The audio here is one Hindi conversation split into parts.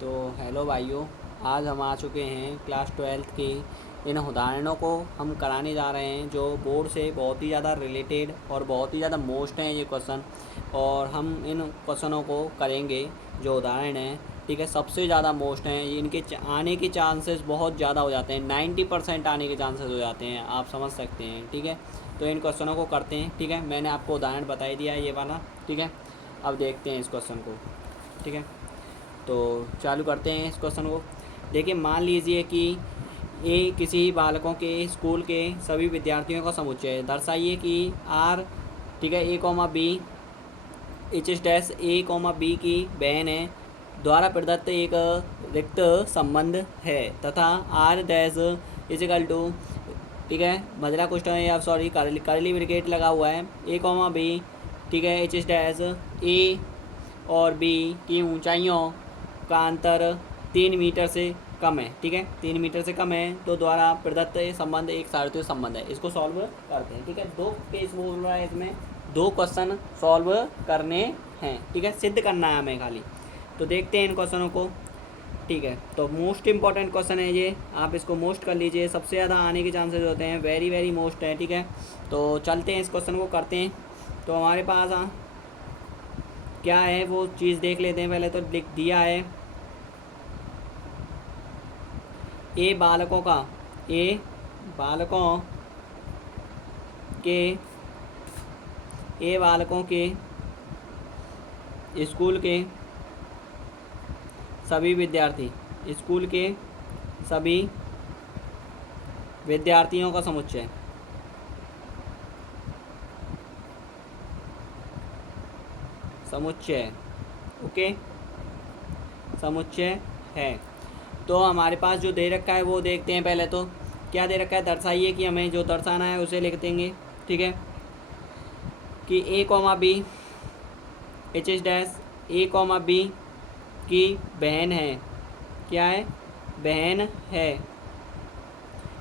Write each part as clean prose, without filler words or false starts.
तो हेलो भाइयों, आज हम आ चुके हैं क्लास 12th के इन उदाहरणों को हम कराने जा रहे हैं जो बोर्ड से बहुत ही ज़्यादा रिलेटेड और बहुत ही ज़्यादा मोस्ट हैं ये क्वेश्चन। और हम इन क्वेश्चनों को करेंगे जो उदाहरण हैं, ठीक है, सबसे ज़्यादा मोस्ट हैं। इनके आने के चांसेस बहुत ज़्यादा हो जाते हैं, 90% आने के चांसेस हो जाते हैं, आप समझ सकते हैं। ठीक है, तो इन क्वेश्चनों को करते हैं। ठीक है, मैंने आपको उदाहरण बता ही दिया है ये वाला। ठीक है, अब देखते हैं इस क्वेश्चन को। ठीक है, तो चालू करते हैं इस क्वेश्चन को। देखिए, मान लीजिए कि ये किसी बालकों के स्कूल के सभी विद्यार्थियों का समुच्चय है। दर्शाइए कि आर, ठीक है, A comma B H S dash A comma B की बहन है द्वारा प्रदत्त एक रिक्त संबंध है तथा आर डैश इजिकल टू, ठीक है, मजरा क्वेश्चन या सॉरी करली ब्रैकेट लगा हुआ है, ए कॉमा बी, ठीक है, एच एस डैश ए और बी की ऊंचाइयों का अंतर 3 मीटर से कम है। ठीक है, 3 मीटर से कम है तो द्वारा प्रदत्त संबंध एक सारथी संबंध है। इसको सॉल्व करते हैं। ठीक है, दो केस बोल रहा है इसमें, दो क्वेश्चन सॉल्व करने हैं। ठीक है, सिद्ध करना है हमें खाली। तो देखते हैं इन क्वेश्चनों को। ठीक है, तो मोस्ट इंपॉर्टेंट क्वेश्चन है ये, आप इसको मोस्ट कर लीजिए, सबसे ज़्यादा आने के चांसेस होते हैं, वेरी वेरी मोस्ट है। ठीक है, तो चलते हैं इस क्वेश्चन को करते हैं। तो हमारे पास क्या है वो चीज़ देख लेते हैं। पहले तो लिख दिया है ए बालकों का, ए बालकों के, ए बालकों के स्कूल के सभी विद्यार्थी, स्कूल के सभी विद्यार्थियों का समुच्चय, समुच्चय, ओके, समुच्चय है। तो हमारे पास जो दे रखा है वो देखते हैं। पहले तो क्या दे रखा है, दर्शाइए कि हमें जो दर्शाना है उसे लिख देंगे। ठीक है, कि A comma B H S dash A comma B की बहन है, क्या है, बहन है।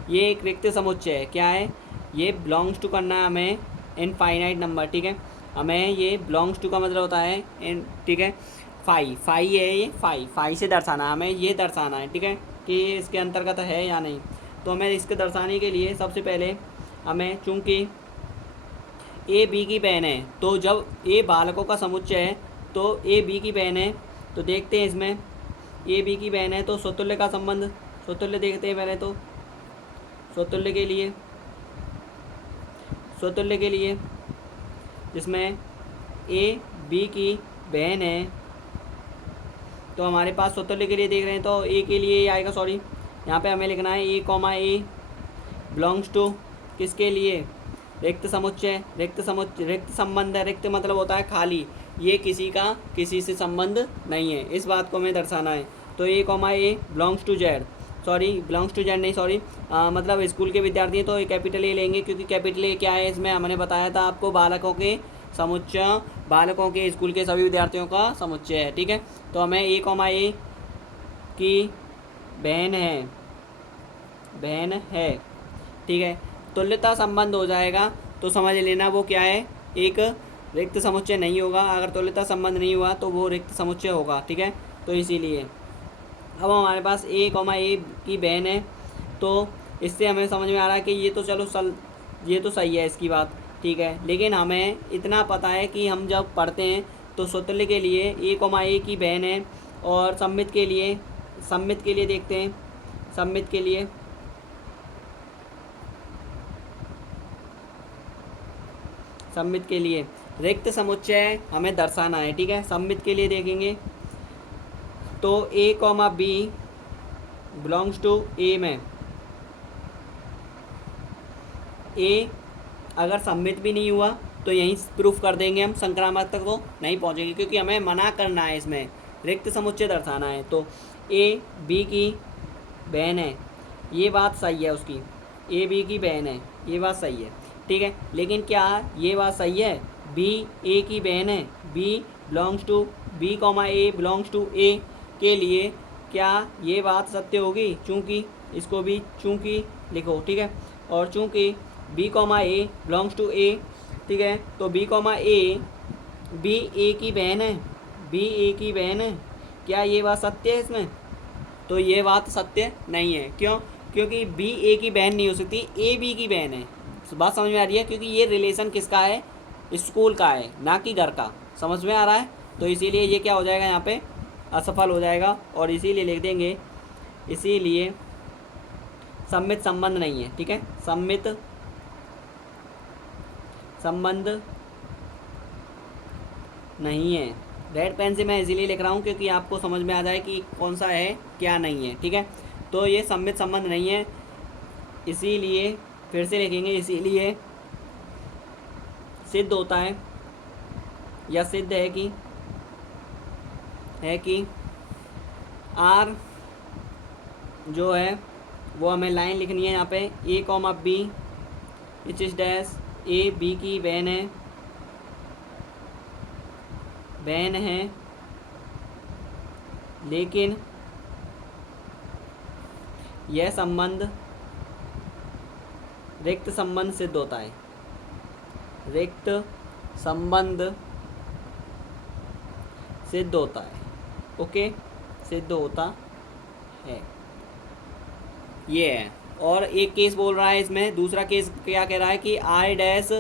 ये एक रिक्त समुच्चय है, क्या है, ये बिलोंग्स टू करना है हमें इनफाइनाइट नंबर। ठीक है, हमें ये बिलोंग्स टू का मतलब होता है इन, ठीक है, फाई है, ये फाई से दर्शाना है हमें, ये दर्शाना है। ठीक है, कि इसके अंतर्गत है या नहीं। तो हमें इसके दर्शाने के लिए सबसे पहले हमें, चूँकि ए बी की बहन है, तो जब ए बालकों का समुच्चय है तो ए बी की बहन है, तो देखते हैं इसमें ए बी की बहन है तो स्वतुल्य का संबंध, स्वतुल्य देखते हैं पहले तो। स्वतुल्य के लिए, स्वतुल्य के लिए जिसमें ए बी की बहन है, तो हमारे पास स्वतुल्य के लिए देख रहे हैं तो ए के लिए ये आएगा, सॉरी यहाँ पे हमें लिखना है A comma A belongs to किसके लिए, रिक्त समुच्चय, रिक्त समुच्चय, रिक्त संबंध है, रिक्त मतलब होता है खाली, ये किसी का किसी से संबंध नहीं है, इस बात को हमें दर्शाना है। तो A comma A belongs to Z, sorry belongs to Z नहीं, सॉरी मतलब स्कूल के विद्यार्थी हैं तो कैपिटल ए लेंगे, क्योंकि कैपिटल ए क्या है, इसमें हमने बताया था आपको बालकों के समुच्चय, बालकों के स्कूल के सभी विद्यार्थियों का समुच्चय है। ठीक है, तो हमें ए कॉमा ए की बहन है, बहन है। ठीक है, तुल्यता संबंध हो जाएगा तो समझ लेना वो क्या है, एक रिक्त समुच्चय नहीं होगा। अगर तुल्यता संबंध नहीं हुआ तो वो रिक्त समुच्चय होगा। ठीक है, तो इसीलिए अब हमारे पास ए कॉमा ए की बहन है, तो इससे हमें समझ में आ रहा है कि ये तो चलो ये तो सही है इसकी बात। ठीक है, लेकिन हमें इतना पता है कि हम जब पढ़ते हैं तो स्वतुल्य के लिए ए कॉमा ए की बहन है, और सम्मित के लिए, सम्मित के लिए देखते हैं, सम्मित के लिए, सम्मित के लिए रिक्त समुच्चय हमें दर्शाना है। ठीक है, सम्मित के लिए देखेंगे तो A comma B belongs to A में, ए अगर सम्मित भी नहीं हुआ तो यहीं प्रूफ कर देंगे हम, संक्रामक तक तो नहीं पहुंचेंगे क्योंकि हमें मना करना है, इसमें रिक्त समुच्चय दर्शाना है। तो ए बी की बहन है, ये बात सही है उसकी, ए बी की बहन है, ये बात सही है। ठीक है, लेकिन क्या ये बात सही है, बी ए की बहन है, B belongs to, B comma A belongs to A के लिए क्या ये बात सत्य होगी, चूँकि इसको भी चूँकि लिखो। ठीक है, और चूँकि B comma A belongs to A, ठीक है, तो B comma A, B A की बहन है, बी ए की बहन है, क्या ये बात सत्य है इसमें? तो ये बात सत्य नहीं है। क्यों? क्योंकि बी ए की बहन नहीं हो सकती, ए बी की बहन है। बात समझ में आ रही है? क्योंकि ये रिलेशन किसका है? स्कूल का है, ना कि घर का। समझ में आ रहा है? तो इसीलिए ये क्या हो जाएगा यहाँ पे? असफल हो जाएगा। और इसीलिए लिख देंगे, इसीलिए सम्मित संबंध नहीं है। ठीक है, सम्मित संबंध नहीं है। रेड पेन से मैं इसीलिए लिख रहा हूँ क्योंकि आपको समझ में आ जाए कि कौन सा है क्या नहीं है। ठीक है, तो ये सम्मित संबंध नहीं है, इसीलिए फिर से लिखेंगे, इसीलिए सिद्ध होता है या सिद्ध है कि आर जो है वो हमें लाइन लिखनी है यहाँ पे, A comma B etch is dash, A B की बहन है, लेकिन यह संबंध रिक्त संबंध सिद्ध होता है। रिक्त संबंध सिद्ध होता है। ओके, सिद्ध होता है, ये है। और एक केस बोल रहा है इसमें, दूसरा केस क्या कह रहा है कि आर डैश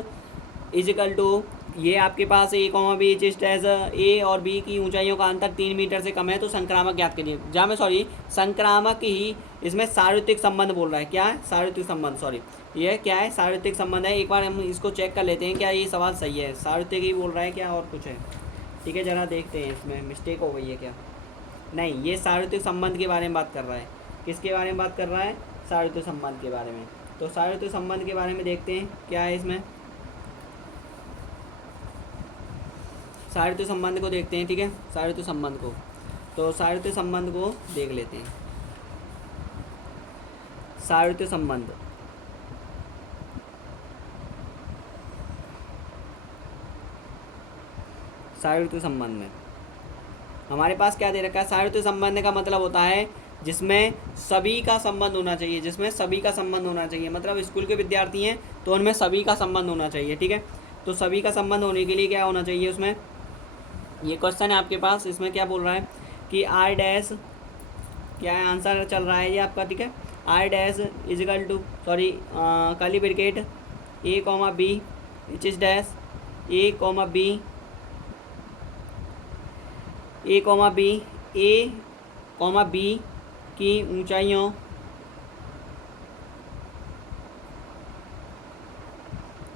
इजिकल टू, ये आपके पास ए कॉमा बी इच डैश, ए और बी की ऊंचाइयों का अंतर 3 मीटर से कम है, तो संक्रामक ज्ञात कीजिए। जहाँ में सॉरी संक्रामक ही इसमें सार्वत्रिक संबंध बोल रहा है। क्या है? सार्वत्रिक संबंध, सॉरी ये क्या है? सार्वत्रिक संबंध है। एक बार हम इसको चेक कर लेते हैं क्या ये सवाल सही है। सार्वत्रिक ही बोल रहा है क्या और कुछ है? ठीक है, ज़रा देखते हैं इसमें मिस्टेक हो गई है क्या। नहीं, ये सार्वत्रिक संबंध के बारे में बात कर रहा है। किसके बारे में बात कर रहा है? सार्वत्रिक संबंध के बारे में। तो सार्वत्रिक संबंध के बारे में देखते हैं क्या है इसमें। सार्वत्रिक संबंध को देखते हैं। ठीक है, सार्वत्रिक संबंध को, तो सार्वत्रिक संबंध को देख लेते हैं। सार्वत्रिक संबंध, सार्वत्रिक संबंध में हमारे पास क्या दे रखा है? सार्वत्रिक संबंध का मतलब होता है जिसमें सभी का संबंध होना चाहिए, जिसमें सभी का संबंध होना चाहिए। मतलब स्कूल के विद्यार्थी हैं तो उनमें सभी का संबंध होना चाहिए। ठीक है, तो सभी का संबंध होने के लिए क्या होना चाहिए उसमें? ये क्वेश्चन है आपके पास, इसमें क्या बोल रहा है कि आर डैश, क्या है आंसर चल रहा है ये आपका। ठीक है, R dash is equal to, sorry curly bracket A comma B etch is dash, A comma B, A comma B, A comma B की ऊंचाइयों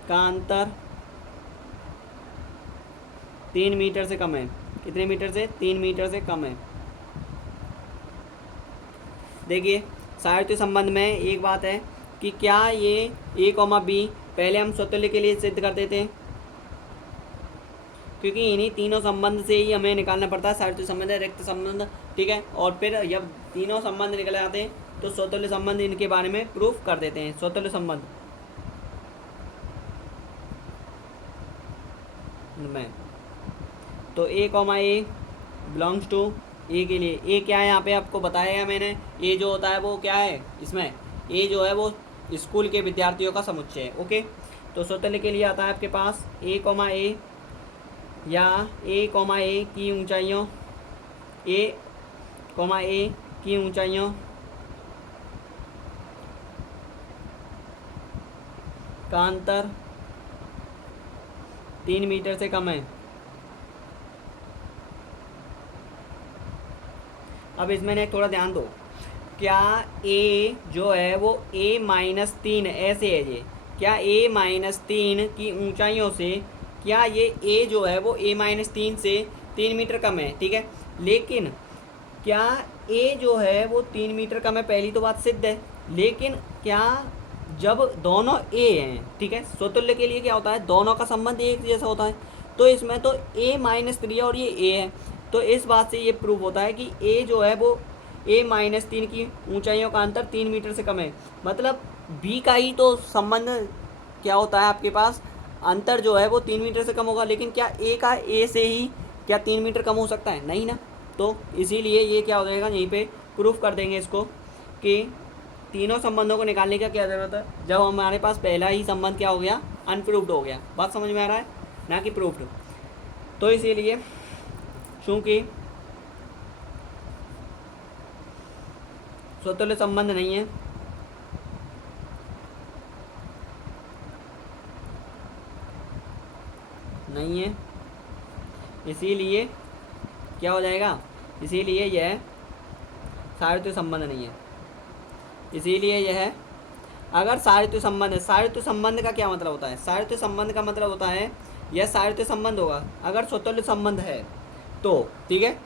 का अंतर 3 मीटर से कम है। कितने मीटर से? 3 मीटर से कम है। देखिए, सार्वत्रिक संबंध में एक बात है कि क्या ये ए कॉमा बी पहले हम स्वतुल्य के लिए सिद्ध कर देते हैं, क्योंकि इन्हीं तीनों संबंध से ही हमें निकालना पड़ता है। सार्वत्रिक संबंध है, रिक्त संबंध। ठीक है, और फिर जब तीनों संबंध निकल आते हैं तो स्वतुल्य संबंध इनके बारे में प्रूफ कर देते हैं। स्वतुल्य संबंध में तो A comma A belongs to, A के लिए ए क्या है यहाँ पे आपको बताया मैंने। ए जो होता है वो क्या है इसमें? ए जो है वो स्कूल के विद्यार्थियों का समुच्चय है। ओके, तो स्वतुल्य के लिए आता है आपके पास ए कॉमा ए या ए कॉमा ए की ऊंचाइयों, ए कॉमा ए की ऊंचाइयों का अंतर 3 मीटर से कम है। अब इसमें थोड़ा ध्यान दो, क्या ए जो है वो a माइनस 3 ऐसे है ये, क्या a माइनस 3 की ऊंचाइयों से क्या ये a जो है वो a माइनस 3 से 3 मीटर कम है। ठीक है, लेकिन क्या a जो है वो 3 मीटर कम है, पहली तो बात सिद्ध है। लेकिन क्या जब दोनों a हैं, ठीक है, स्वतुल्य के लिए क्या होता है? दोनों का संबंध एक जैसा होता है। तो इसमें तो a माइनस 3 और ये a है, तो इस बात से ये प्रूफ होता है कि a जो है वो a माइनस 3 की ऊंचाइयों का अंतर 3 मीटर से कम है। मतलब b का ही तो संबंध क्या होता है आपके पास? अंतर जो है वो 3 मीटर से कम होगा। लेकिन क्या a का a से ही क्या 3 मीटर कम हो सकता है? नहीं ना। तो इसीलिए ये क्या हो जाएगा, यहीं पे प्रूफ कर देंगे इसको कि तीनों संबंधों को निकालने का क्या ज़रूरत है, जब हमारे पास पहला ही संबंध क्या हो गया? अनप्रूव्ड हो गया। बात समझ में आ रहा है, ना कि प्रूव्ड। तो इसीलिए चूँकि स्वतुल्य संबंध नहीं है, नहीं है, इसीलिए क्या हो जाएगा, इसीलिए यह सारित्य संबंध नहीं है। इसीलिए यह, अगर सारित्य संबंध है, सारित्य संबंध का क्या मतलब होता है, सारित्य संबंध का मतलब होता है यह सारित्य संबंध होगा अगर स्वतुल्य संबंध है तो, ठीक है।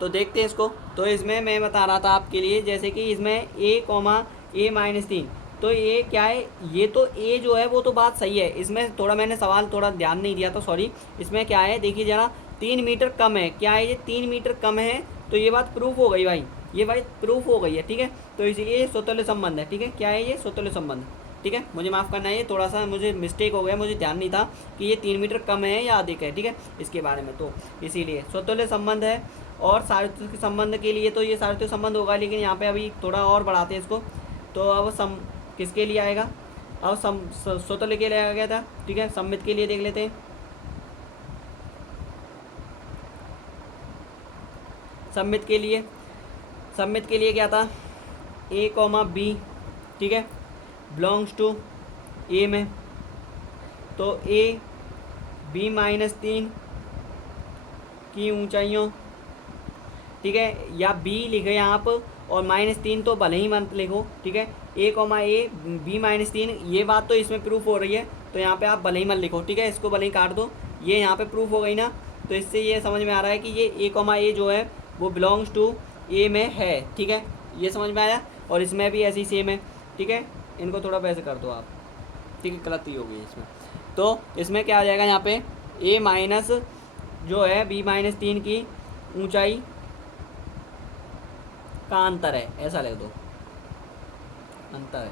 तो देखते हैं इसको। तो इसमें मैं बता रहा था आपके लिए, जैसे कि इसमें a,a-3, तो ये क्या है, ये तो a जो है वो तो बात सही है, इसमें थोड़ा मैंने सवाल थोड़ा ध्यान नहीं दिया, तो सॉरी। इसमें क्या है देखिए ज़रा, 3 मीटर कम है, क्या है ये 3 मीटर कम है, तो ये बात प्रूफ हो गई भाई, ये भाई प्रूफ हो गई है, ठीक है। तो इसीलिए ये स्वतुल्य संबंध है, ठीक है। क्या है ये, स्वतुल्य संबंध, ठीक है। मुझे माफ़ करना है, ये थोड़ा सा मुझे मिस्टेक हो गया, मुझे ध्यान नहीं था कि ये 3 मीटर कम है या अधिक है, ठीक है, इसके बारे में। तो इसीलिए स्वतुल्य संबंध है। और सारित्य संबंध के लिए तो ये सारित्य संबंध होगा, लेकिन यहाँ पे अभी थोड़ा और बढ़ाते हैं इसको। तो अब किसके लिए आएगा, अब स्वतुल्य के लिए आ गया था, ठीक है। सम्मित के लिए देख लेते हैं। सम्मित के लिए क्या था, a,b, ठीक है, बिलोंग्स टू a में, तो a,b-3 की ऊंचाइयों, ठीक है, या b लिखे आप, और -3 तो भले ही मत लिखो, ठीक है। a,b-3, ये बात तो इसमें प्रूफ हो रही है, तो यहाँ पे आप भले ही मत लिखो, ठीक है, इसको भले ही काट दो, ये यहाँ पे प्रूफ हो गई ना। तो इससे ये समझ में आ रहा है कि ये a, जो है वो बिलोंग्स टू a में है, ठीक है, ये समझ में आया। और इसमें भी ऐसी सेम है, ठीक है, इनको थोड़ा वैसे कर दो आप, ठीक है, गलती हो गई इसमें। तो इसमें क्या आ जाएगा, यहाँ पे a माइनस जो है b-3 की ऊंचाई का अंतर है, ऐसा लिख दो, अंतर है।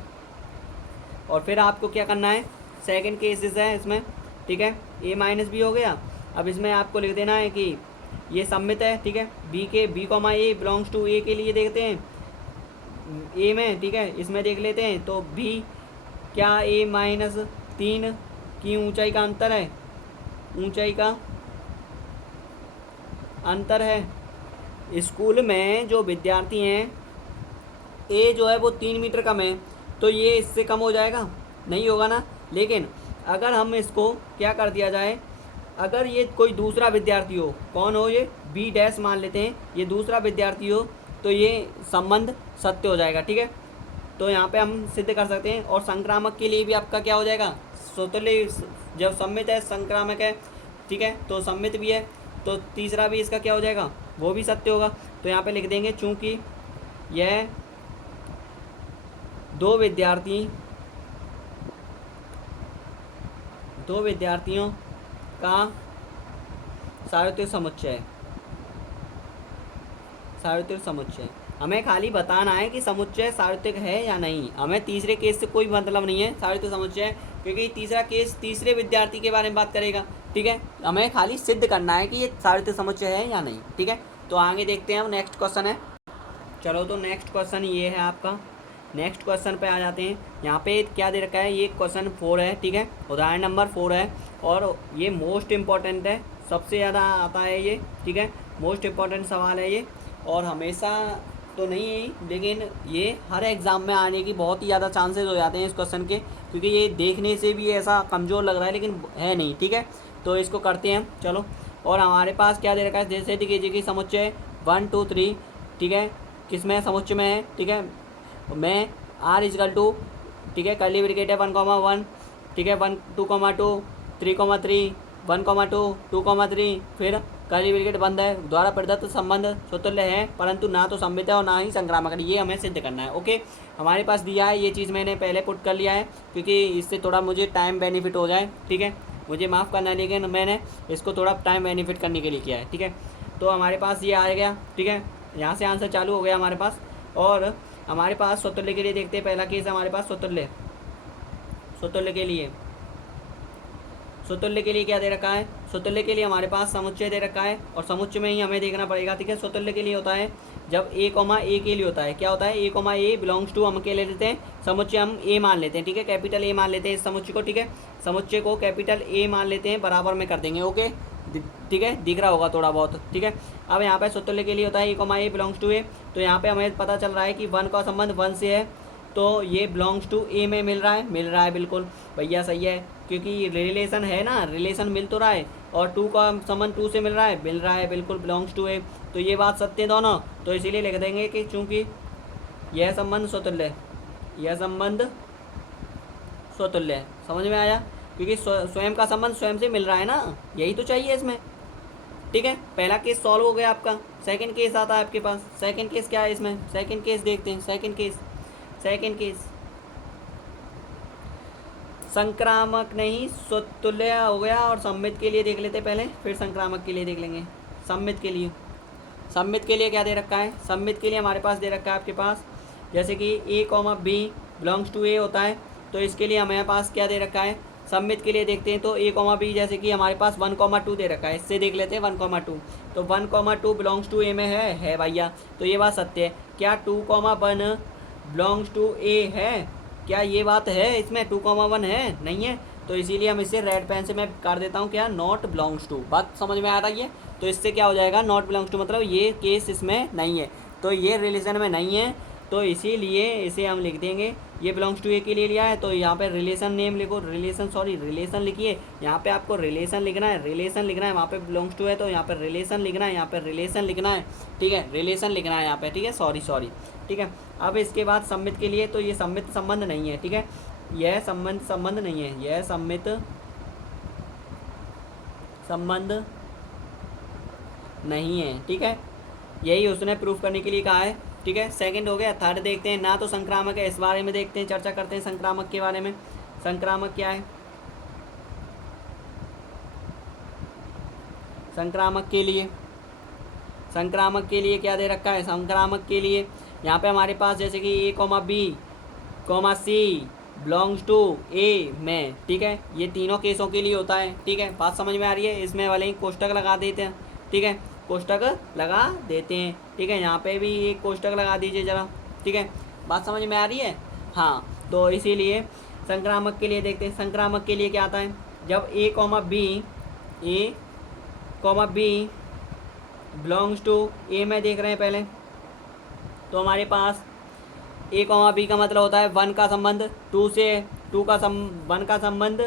और फिर आपको क्या करना है, सेकंड केसेस है इसमें, ठीक है, a- हो गया। अब इसमें आपको लिख देना है कि ये सम्मित है, ठीक है, b, बिलोंग्स टू a के लिए देखते हैं a में, ठीक है, इसमें देख लेते हैं। तो b क्या a-3 की ऊंचाई का अंतर है, ऊंचाई का अंतर है। स्कूल में जो विद्यार्थी हैं, a जो है वो 3 मीटर कम है, तो ये इससे कम हो जाएगा, नहीं होगा ना। लेकिन अगर हम इसको क्या कर दिया जाए, अगर ये कोई दूसरा विद्यार्थी हो, कौन हो, ये b' मान लेते हैं, ये दूसरा विद्यार्थी हो, तो ये संबंध सत्य हो जाएगा, ठीक है। तो यहाँ पे हम सिद्ध कर सकते हैं। और संक्रामक के लिए भी आपका क्या हो जाएगा, स्वतुल्य, जब सम्मित है, संक्रामक है, ठीक है, तो सम्मित भी है, तो तीसरा भी इसका क्या हो जाएगा, वो भी सत्य होगा। तो यहाँ पे लिख देंगे, चूँकि यह दो विद्यार्थियों का सार्वत्रिक समुच्चय, हमें खाली बताना है कि समुच्चय सार्वत्रिक है या नहीं, हमें तीसरे केस से कोई मतलब नहीं है सार्वत्रिक समुच्चय, क्योंकि तीसरा केस तीसरे विद्यार्थी के बारे में बात करेगा, ठीक है। हमें खाली सिद्ध करना है कि ये सार्वत्रिक समुच्चय है या नहीं, ठीक है। तो आगे देखते हैं, अब नेक्स्ट क्वेश्चन है। चलो, तो नेक्स्ट क्वेश्चन ये है आपका, नेक्स्ट क्वेश्चन पे आ जाते हैं। यहाँ पे क्या दे रखा है, ये क्वेश्चन 4 है, ठीक है, उदाहरण नंबर 4 है, और ये मोस्ट इम्पॉर्टेंट है, सबसे ज़्यादा आता है ये, ठीक है, मोस्ट इम्पॉर्टेंट सवाल है ये। और हमेशा तो नहीं है, लेकिन ये हर एग्ज़ाम में आने की बहुत ही ज़्यादा चांसेस हो जाते हैं इस क्वेश्चन के, क्योंकि ये देखने से भी ऐसा कमज़ोर लग रहा है, लेकिन है नहीं, ठीक है। तो इसको करते हैं, चलो। और हमारे पास क्या दे रखा है, जैसे देखिए कि समुच्चय 1 2 3, ठीक है, किसमें समुच्चय में है, ठीक है, में r, ठीक है, कर्ली ब्रैकेट है 1,1, ठीक है, 1 2,2 3,3 1,2 2,3, फिर कर्ली ब्रैकेट बंद है, द्वारा प्रदत्त संबंध स्वतुल्य है, परंतु ना तो सम्मित है और ना ही संक्रामक है, ये हमें सिद्ध करना है। ओके, हमारे पास दिया है, ये चीज़ मैंने पहले पुट कर लिया है, क्योंकि इससे थोड़ा मुझे टाइम बेनिफिट हो जाए, ठीक है, मुझे माफ़ करना है, लेकिन मैंने इसको थोड़ा टाइम बेनिफिट करने के लिए किया है, ठीक है। तो हमारे पास ये आ गया, ठीक है, यहाँ से आंसर चालू हो गया हमारे पास। और हमारे पास स्वतुल्य के लिए देखते हैं, पहला केस हमारे पास स्वतुल्य के लिए क्या दे रखा है, स्वतुल्य के लिए हमारे पास समुच्चय दे रखा है, और समुच्चय में ही हमें देखना पड़ेगा, ठीक है। स्वतुल्य के लिए होता है जब a, के लिए होता है, क्या होता है, a, बिलोंग्स टू, हम के ले लेते हैं, समुच्चय हम a मान लेते हैं, ठीक है, कैपिटल A मान लेते हैं इस समुच्चय को, ठीक है, समुच्चय को कैपिटल A मान लेते हैं, बराबर में कर देंगे। ओके, ठीक है, दिख रहा होगा थोड़ा बहुत। ठीक है, अब यहाँ पे स्वतुल्य के लिए होता है A comma A belongs to ए, तो यहाँ पे हमें पता चल रहा है कि 1 का संबंध 1 से है, तो ये बिलोंग्स टू ए में मिल रहा है बिल्कुल भैया, सही है, क्योंकि रिलेशन है ना, रिलेशन मिल तो रहा है, और 2 का संबंध 2 से मिल रहा है बिल्कुल, बिलोंग्स टू ए, तो ये बात सत्य है दोनों, तो इसीलिए लिख देंगे कि चूँकि यह संबंध स्वतुल्य है, यह संबंध स्वतुल्य है। समझ में आया, क्योंकि स्वयं का संबंध स्वयं से मिल रहा है ना, यही तो चाहिए इसमें। ठीक है, पहला केस सॉल्व हो गया आपका। सेकंड केस आता है आपके पास। सेकंड केस क्या है इसमें, सेकंड केस देखते हैं। सेकंड केस संक्रामक नहीं, स्वतुल्य हो गया, और सम्मित के लिए देख लेते पहले, फिर संक्रामक के लिए देख लेंगे। सम्मित के लिए क्या दे रखा है, सम्मित के लिए हमारे पास दे रखा है आपके पास, जैसे कि A comma B belongs to ए होता है, तो इसके लिए हमारे पास क्या दे रखा है, सम्मित के लिए देखते हैं, तो ए कॉमा बी जैसे कि हमारे पास 1,2 दे रखा है, इससे देख लेते हैं 1,2, तो 1,2 बिलोंग्स टू ए में है भैया, तो ये बात सत्य है। क्या 2,1 बिलोंग्स टू ए है, क्या ये बात है इसमें, 2,1 है, नहीं है, तो इसीलिए हम इसे रेड पेन से मैं कर देता हूँ क्या, नॉट बिलोंग्स टू। बात समझ में आ रही है, तो इससे क्या हो जाएगा, नॉट बिलोंग्स टू, मतलब ये केस इसमें नहीं है, तो ये रिलेशन में नहीं है, तो इसीलिए इसे हम लिख देंगे, ये बिलोंग्स टू ए के लिए लिया है, तो यहाँ पे रिलेशन नेम लिखो, रिलेशन लिखिए, यहाँ पे आपको रिलेशन लिखना है, वहाँ पे बिलोंग्स टू है तो यहाँ पे रिलेशन लिखना है, यहाँ पे रिलेशन लिखना है, ठीक है, रिलेशन लिखना है यहाँ पे, ठीक है, सॉरी, ठीक है। अब इसके बाद सम्मित के लिए, तो ये सम्मित संबंध नहीं है, ठीक है, यह संबंध नहीं है, यह सम्मित संबंध नहीं है, ठीक है, यही उसने प्रूफ करने के लिए कहा है, ठीक है। सेकंड हो गया। थर्ड देखते हैं ना, तो संक्रामक है, इस बारे में देखते हैं, चर्चा करते हैं संक्रामक के बारे में। संक्रामक क्या है, संक्रामक के लिए क्या दे रखा है, संक्रामक के लिए यहाँ पे हमारे पास जैसे कि A comma B comma C belongs to A में, ठीक है, ये तीनों केसों के लिए होता है, ठीक है, बात समझ में आ रही है। इसमें वाले ही कोष्टक लगा देते हैं, ठीक है, कोष्टक लगा देते हैं, ठीक है, यहाँ पे भी एक कोष्टक लगा दीजिए ज़रा, ठीक है, बात समझ में आ रही है। हाँ, तो इसीलिए संक्रामक के लिए देखते हैं। संक्रामक के लिए क्या आता है, जब ए comma B belongs to A में देख रहे हैं पहले, तो हमारे पास ए कॉमा बी का मतलब होता है 1 का संबंध 1 का संबंध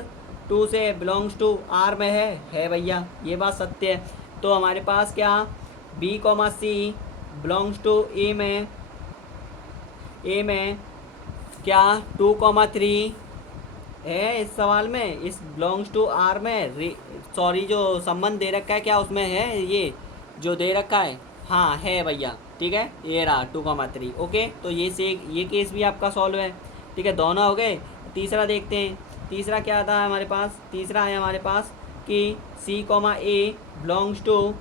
2 से बिलोंग्स टू आर में है भैया, ये बात सत्य है। तो हमारे पास क्या, B comma C belongs to A में क्या 2,3 है इस सवाल में, इस बिलोंग्स टू आर में, सॉरी जो संबंध दे रखा है क्या उसमें है, ये जो दे रखा है, हाँ है भैया, ठीक है, ये रहा 2,3, ओके, तो ये केस भी आपका सॉल्व है, ठीक है, दोनों हो गए। तीसरा देखते हैं, तीसरा क्या आता है हमारे पास, तीसरा है हमारे पास कि C comma A belongs to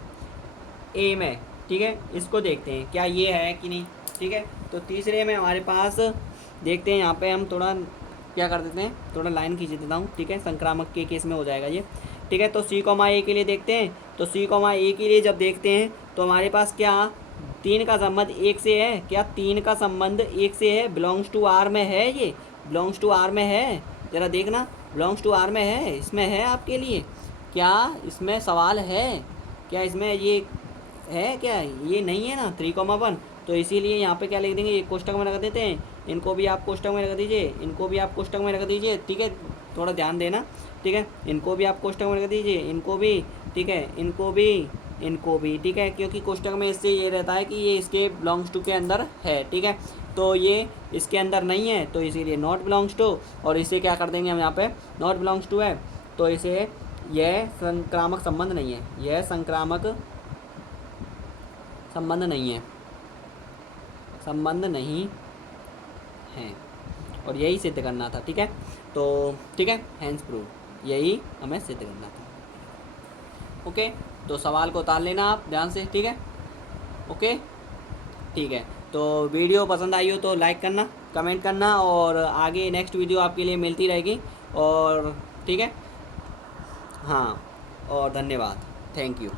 A में, ठीक है, इसको देखते हैं क्या ये है कि नहीं, ठीक है। तो तीसरे में हमारे पास देखते हैं, यहाँ पे हम थोड़ा क्या कर देते हैं, थोड़ा लाइन खींच देता हूँ, ठीक है, संक्रामक के केस में हो जाएगा ये, ठीक है। तो सी कॉमा ए के लिए देखते हैं, तो सी कॉमा ए के लिए जब देखते हैं तो हमारे पास क्या 3 का संबंध 1 से है, क्या 3 का संबंध 1 से है, बिलोंग्स टू आर में है, ये बिलोंग्स टू आर में है, ज़रा देखना, बिलोंग्स टू आर में है, इसमें है आपके लिए, क्या इसमें सवाल है, क्या इसमें ये है, क्या ये नहीं है ना 3,1, तो इसीलिए यहाँ पे क्या लिख देंगे, एक कोष्टक में रख देते हैं, इनको भी आप कोष्टक में रख दीजिए, इनको भी आप कोष्टक में रख दीजिए, ठीक है, थोड़ा ध्यान देना, ठीक है, इनको भी आप कोष्टक में रख दीजिए, इनको भी, ठीक है, इनको भी, ठीक है, क्योंकि कोष्टक में इससे ये रहता है कि ये इसके बिलोंग्स टू के अंदर है, ठीक है, तो ये इसके अंदर नहीं है, तो इसीलिए नॉट बिलोंग्स टू, और इसे क्या कर देंगे हम यहाँ पे, नॉट बिलोंग्स टू है, तो इसे यह संक्रामक संबंध नहीं है, यह संक्रामक संबंध नहीं है, और यही सिद्ध करना था, ठीक है, तो ठीक है, हैंस प्रूव, यही हमें सिद्ध करना था, ओके। तो सवाल को उतार लेना आप ध्यान से, ठीक है, ओके, ठीक है। तो वीडियो पसंद आई हो तो लाइक करना, कमेंट करना, और आगे नेक्स्ट वीडियो आपके लिए मिलती रहेगी, और ठीक है, हाँ, और धन्यवाद, थैंक यू।